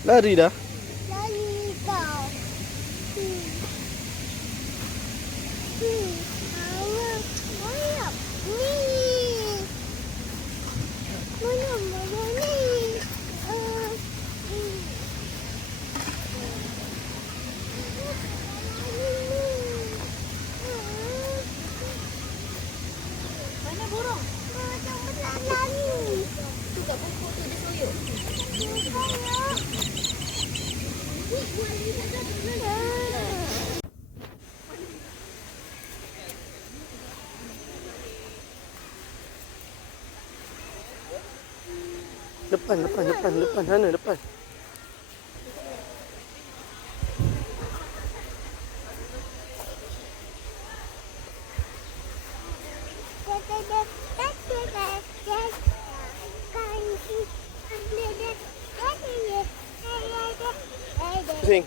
Lari dah. Lari kau. Ayam. Ayam. Ni. Mana ni? Mana burung? Macam berlari. Tu kat pokok tu dia soyok. Depan. Sana depan. Sing.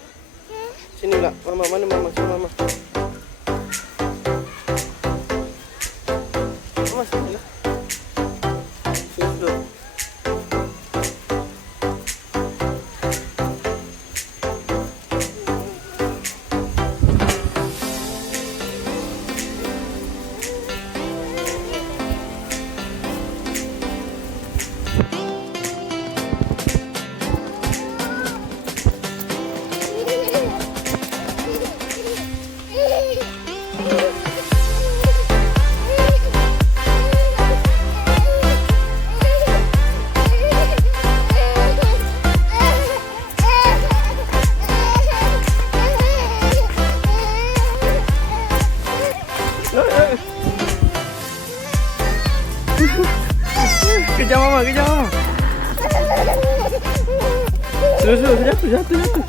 Sini pula. Mama, mana mama? Sini mama. Mama sini lah. Sini. Kejar mama. Terus, jatuh.